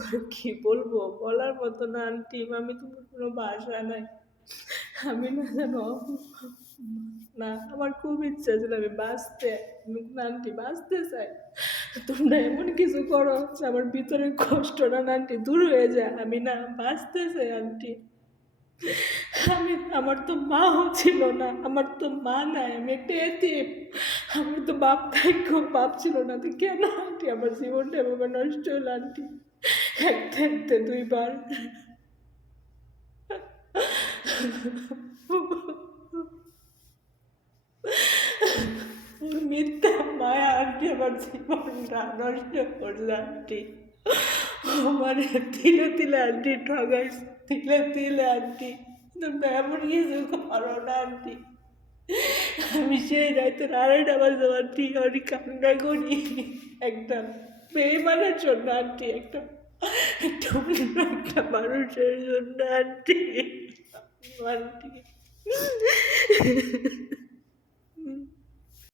করে কি বলবো? বলার মতো না আন্টি, আমি তোমার কোনো ভাষা নাই। আমি না জানো না, আমার খুব ইচ্ছা ছিল আমি বাঁচতে। আমি না আন্টি বাঁচতে চাই। তোমরা এমন কিছু করো যে আমার ভিতরের কষ্টটা না আন্টি দূর হয়ে যায়। আমি না বাঁচতে চাই আন্টি। আমার তো মাও ছিল না, আমার তো মা নাই, আমি একটা এতিম। আমার তো বাপ থাকতেও বাপ ছিল না, তো কেন আন্টি আমার জীবনটা এভাবে নষ্ট হলো আন্টি? একটা একটা দুইবার মিথ্যা মায়া আন্টি আমার জীবনটা নষ্ট করছে আন্টি। আমার তিলে তিলে আন্টি ঠগাইছে, তিলে তিলে আন্টি। তোমরা এমন কিছু করো না আন্টি। আমি সেই রাতে 2:30 বাজে আন্টি অনেক কান্না করি একটা বেইমানের জন্য আন্টি, একটা একটা অন্য একটা মানুষের জন্য আন্টি। আন্টি